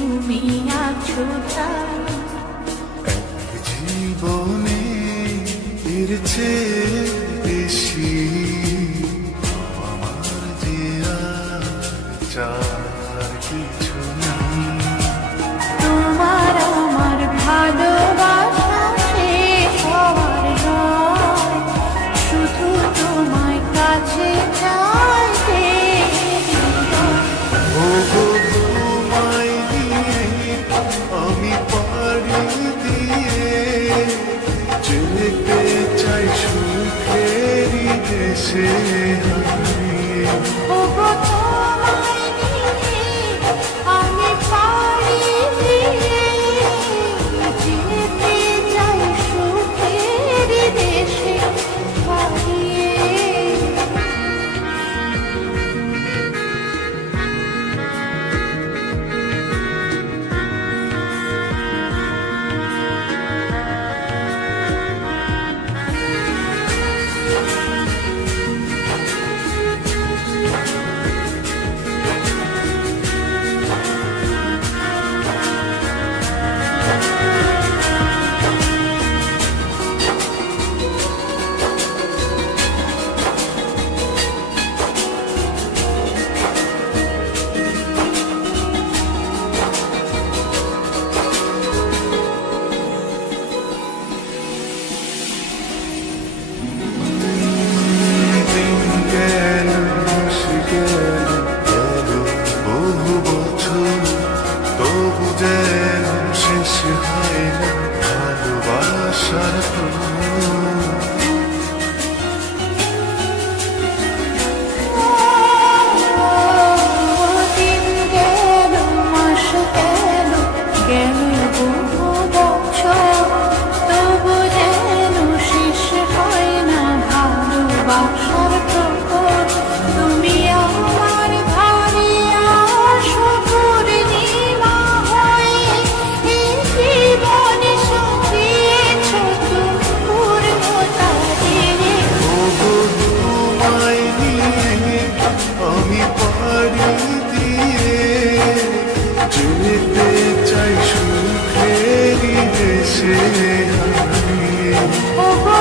তুমি আছো তাই। এক জীবনে এর চেয়ে বেশি আমার যে আর চার কিছু নেই। তোমার আমার ভালোবাসা শেষ হওয়ার নয়, শুধু তোমায় কাছে চাইতে হৃদয়। ওগো তোমায় নিয়ে আমি পাড়ি দিয়ে যেতে চাই সুখেরই দেশে হারিয়ে। ওগো তোমায় নিয়ে আমি পাড়ি দিয়ে যেতে চাই সুখের দেশে হারিয়ে। বহু বছর তবু যেন শেষ হয় না ভালোবাসার দিন গেল, মাস গেল, গেল বহু বছর, তবু যেন শেষ হয় না ভালোবাসার প্রহর। তুমি আমার ঘরে আসো পূর্ণিমা হয়ে, এই জীবন সাজিয়েছ তুমি পূর্ণতা দিয়ে। ওগো তোমায় নিয়ে আমি পাড়ি দিয়ে যেতে চাই সুখেরই দেশে হারিয়ে। ওগো